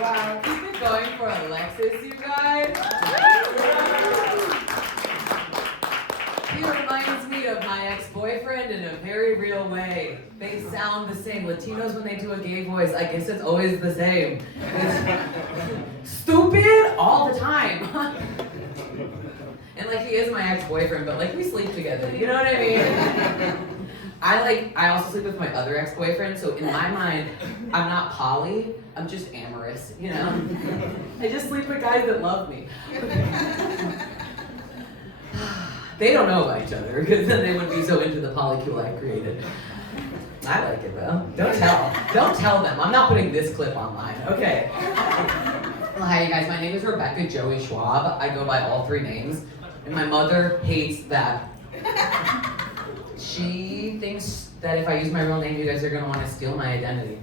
Wow, keep it going for Alexis, you guys. He reminds me of my ex-boyfriend in a very real way. They sound the same. Latinos, when they do a gay voice, I guess it's always the same. It's stupid all the time. And like, he is my ex-boyfriend, but like, we sleep together, you know what I mean? I also sleep with my other ex-boyfriend, so in my mind, I'm not poly, I'm just amorous, you know? I just sleep with guys that love me. They don't know about each other, because then they wouldn't be so into the polycule I created. I like it though. Don't tell them. I'm not putting this clip online. Okay. Well, hi you guys, my name is Rebecca Joey Schwab. I go by all three names, and my mother hates that. She thinks that if I use my real name, you guys are gonna want to steal my identity.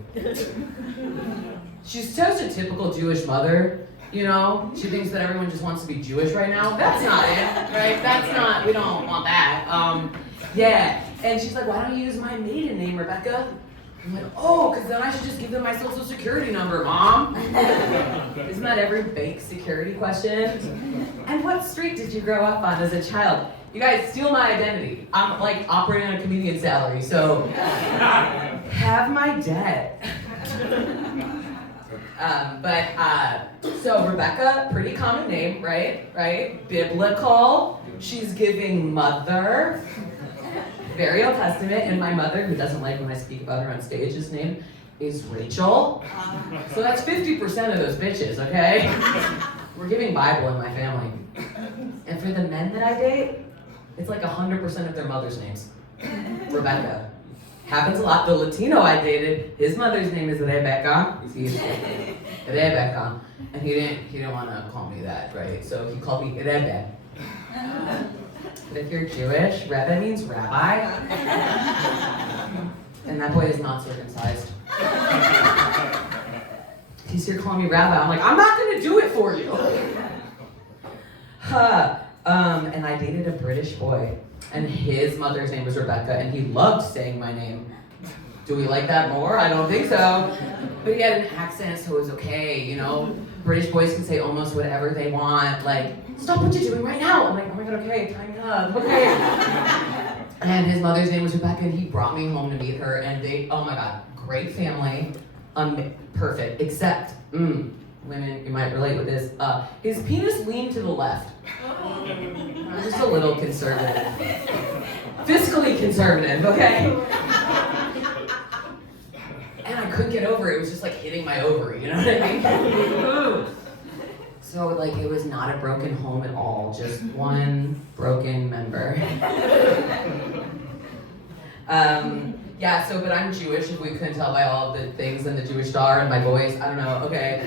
She's such a typical Jewish mother, you know? She thinks that everyone just wants to be Jewish right now. That's not it, right? That's not, we don't want that. Yeah, and she's like, why don't you use my maiden name, Rebecca? I'm like, oh, because then I should just give them my social security number, Mom. Isn't that every fake security question? And what street did you grow up on as a child? You guys steal my identity. I'm like operating on a comedian salary, so have my debt. So Rebecca, pretty common name, right? Biblical. She's giving mother. Very Old Testament, and my mother, who doesn't like when I speak about her on stage, his name is Rachel. So that's 50% of those bitches, okay? We're giving Bible in my family. And for the men that I date, it's like 100% of their mother's names. Rebecca. Happens a lot. The Latino I dated, his mother's name is Rebecca. Rebecca. And he didn't want to call me that, right? So he called me Rebbe. But if you're Jewish, Rebbe means rabbi. And that boy is not circumcised. He's here calling me rabbi. I'm like, I'm not gonna do it for you. And I dated a British boy, and his mother's name was Rebecca, and he loved saying my name. Do we like that more? I don't think so. But he had an accent, so it was okay, you know? British boys can say almost whatever they want, like, stop what you're doing right now. I'm like, oh my god, okay, time up, okay. And his mother's name was Rebecca, and he brought me home to meet her, and they, oh my god, great family, perfect, except, women, you might relate with this, his penis leaned to the left. I'm just a little conservative. Fiscally conservative, okay? And I couldn't get over it. It was just like hitting my ovary, you know what I mean? So like it was not a broken home at all, just one broken member. But I'm Jewish, if we couldn't tell by all of the things in the Jewish star and my voice, I don't know, okay.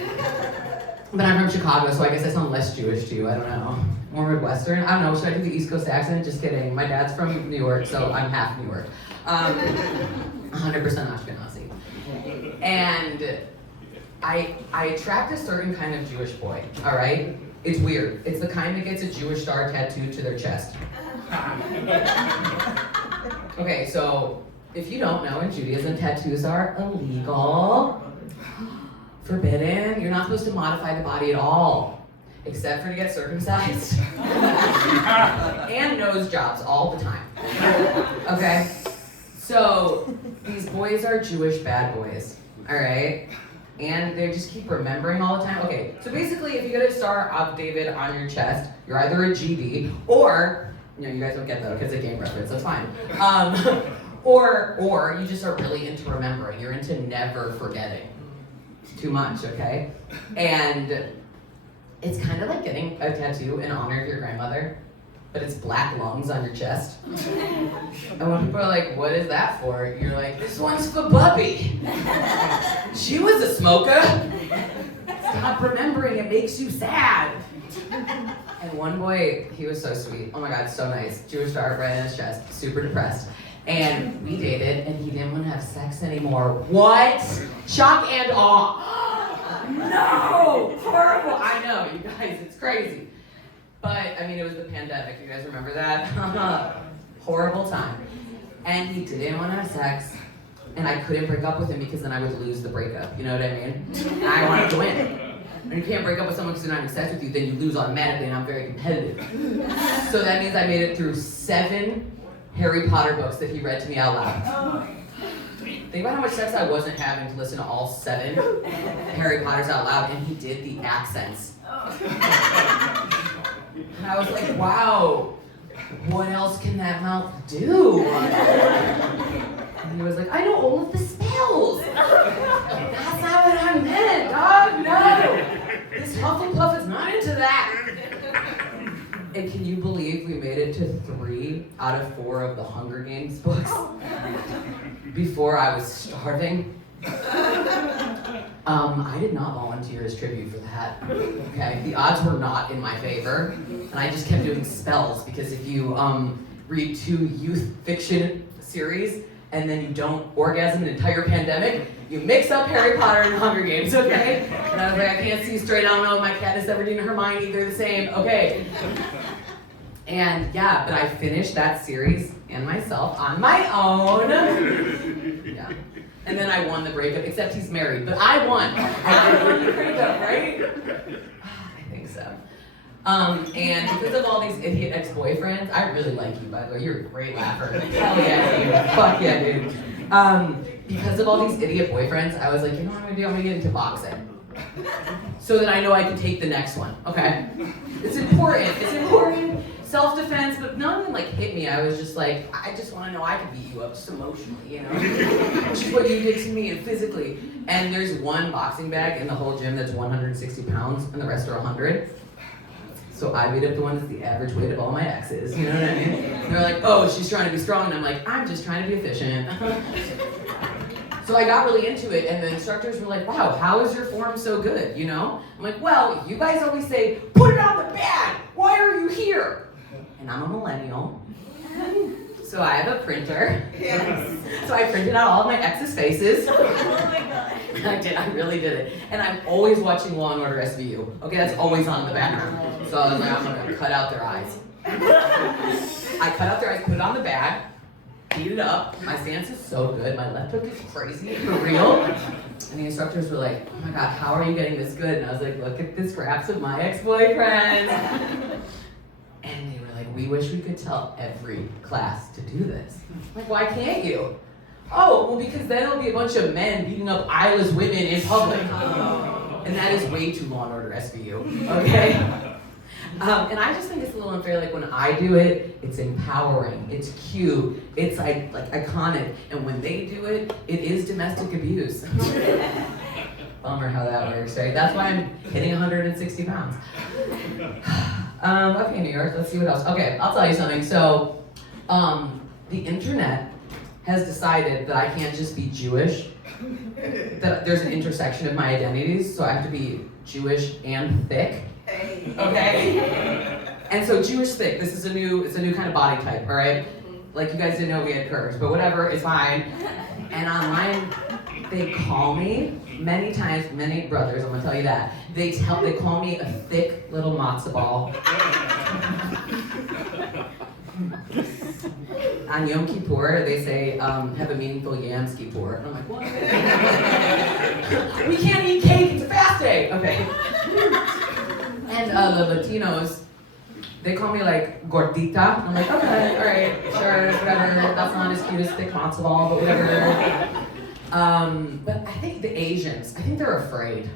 But I'm from Chicago, so I guess I sound less Jewish to you, I don't know. More Midwestern, I don't know, should I do the East Coast accent? Just kidding, my dad's from New York, so I'm half New York. 100% Ashkenazi. And I attract a certain kind of Jewish boy, all right? It's weird. It's the kind that gets a Jewish star tattooed to their chest. Okay, so if you don't know, in Judaism, tattoos are illegal, forbidden. You're not supposed to modify the body at all, except for to get circumcised. And nose jobs all the time. Okay? So these boys are Jewish bad boys, all right? And they just keep remembering all the time. Okay, so basically if you get a Star of David on your chest, you're either a GD or, you know, you guys don't get that because it's a game reference, that's fine. Or you just are really into remembering. You're into never forgetting too much, okay? And it's kind of like getting a tattoo in honor of your grandmother, but it's black lungs on your chest. And when people are like, what is that for? You're like, this one's for Bubby. She was a smoker. Stop remembering, it makes you sad. And one boy, he was so sweet. Oh my God, so nice. Jewish star right in his chest, super depressed. And we dated, and he didn't want to have sex anymore. What? Shock and awe. No! Horrible. I know, you guys, it's crazy. But, I mean, it was the pandemic. You guys remember that? Horrible time. And he didn't want to have sex. And I couldn't break up with him because then I would lose the breakup, you know what I mean? And I wanted to win. When you can't break up with someone because they're not having sex with you, then you lose automatically, and I'm very competitive. So that means I made it through 7 Harry Potter books that he read to me out loud. Think about how much sex I wasn't having to listen to all 7 Harry Potters out loud, and he did the accents. And I was like, wow, what else can that mouth do? And he was like, I know all of the spells. That's not what I meant, dog, no. This Hufflepuff is not into that. And can you believe we made it to 3 out of 4 of the Hunger Games books before I was starving? I did not volunteer as tribute for that, okay? The odds were not in my favor, and I just kept doing spells, because if you read 2 youth fiction series and then you don't orgasm an entire pandemic, you mix up Harry Potter and Hunger Games, okay? And I was like, I can't see straight, I don't know if my Katniss Everdeen and Hermione, they're the same, okay. And yeah, but I finished that series and myself on my own. Yeah. And then I won the breakup, except he's married, but I won. I won the breakup, right? I think so. And because of all these idiot ex-boyfriends, I really like you, by the way. You're a great laugher. Hell yeah, dude. Fuck yeah, dude. Because of all these idiot boyfriends, I was like, you know what I'm gonna do? I'm gonna get into boxing. So that I know I can take the next one, okay? It's important. It's important. Self-defense, but none of them like hit me. I was just like, I just want to know I can beat you up just emotionally, you know? Which is what you did to me and physically. And there's one boxing bag in the whole gym that's 160 pounds and the rest are 100. So I beat up the one that's the average weight of all my exes, you know what I mean? And they're like, oh, she's trying to be strong. And I'm like, I'm just trying to be efficient. So I got really into it, and the instructors were like, wow, how is your form so good, you know? I'm like, well, you guys always say, put it on the bag. Why are you here? And I'm a millennial, so I have a printer. Yes. So I printed out all of my exes' faces. Oh my god. I really did it. And I'm always watching Law & Order SVU. Okay, that's always on in the background. So I was like, I'm gonna cut out their eyes. I cut out their eyes, put it on the bag, beat it up. My stance is so good. My left hook is crazy, for real. And the instructors were like, oh my god, how are you getting this good? And I was like, look at the scraps of my ex-boyfriend. And they were like, we wish we could tell every class to do this. I'm like, why can't you? Oh, well, because then it'll be a bunch of men beating up eyeless women in public. And that is way too Law & Order SVU, okay? And I just think it's a little unfair. Like when I do it, it's empowering, it's cute, it's like iconic. And when they do it, it is domestic abuse. Bummer how that works, right? That's why I'm hitting 160 pounds. Okay, New York, let's see what else. Okay, I'll tell you something. So, the internet has decided that I can't just be Jewish, that there's an intersection of my identities, so I have to be Jewish and thick. Okay? And so Jewish thick, it's a new kind of body type, all right? Like you guys didn't know we had curves, but whatever, it's fine. And online, they call me many times, many brothers, I'm gonna tell you that. They call me a thick little matzo ball. On Yom Kippur, they say, have a meaningful yams Kippur. And I'm like, what? We can't eat cake, it's a fast day. Okay. And the Latinos, they call me like gordita. I'm like, okay, all right, sure, whatever. That's not as cute as thick matzo ball, but whatever. But I think the Asians, I think they're afraid.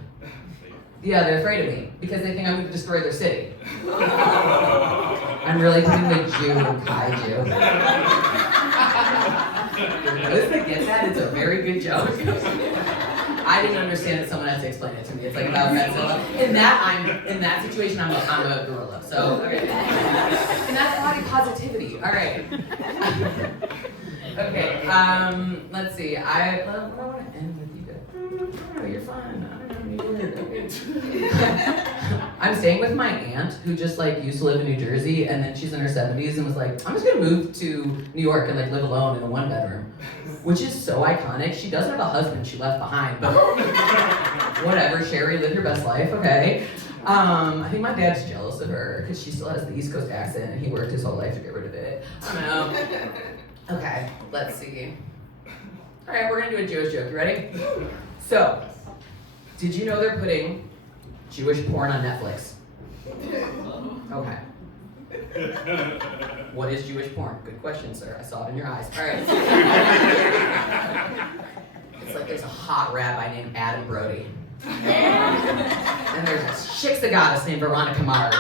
Yeah, they're afraid of me because they think I'm going to destroy their city. I'm really doing the Jew and kaiju. For those that get that, it's a very good joke. I didn't understand it. Someone had to explain it to me. It's like about Godzilla. In that situation, I'm a gorilla. So, okay. And that's body positivity. All right. Okay. Let's see. I want to end with you guys. Oh, you're fun. I don't know. You're okay. I'm staying with my aunt who just used to live in New Jersey, and then she's in her 70s and was like, I'm just gonna move to New York and live alone in a 1-bedroom. Which is so iconic. She doesn't have a husband she left behind, but whatever, Sherry, live your best life, okay? I think my dad's jealous of her because she still has the East Coast accent and he worked his whole life to get rid of it. I don't know. Okay, let's see. All right, we're gonna do a Jewish joke. You ready? So, did you know they're putting Jewish porn on Netflix? Okay. What is Jewish porn? Good question, sir. I saw it in your eyes. All right. It's like there's a hot rabbi named Adam Brody. And there's a shiksa goddess named Veronica Mars.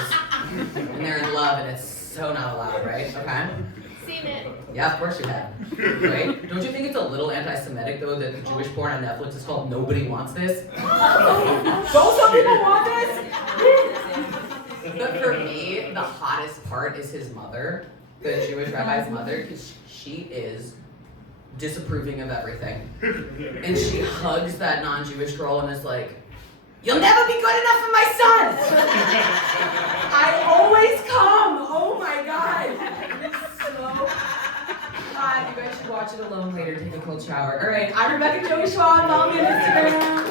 And they're in love, and it's so not allowed, right? Okay? Seen it. Yeah, of course you have. Right? Don't you think it's a little anti-Semitic, though, that the Jewish porn on Netflix is called Nobody Wants This? Don't some people want this? But for me, the hottest part is his mother, the Jewish rabbi's mother, because she is disapproving of everything. And she hugs that non-Jewish girl and is like, "You'll never be good enough for my son! I always come! Oh my God!" It's so hot. You guys should watch it alone later, take a cold shower. All right, I'm Rebecca Joey Schwab, follow me on Instagram.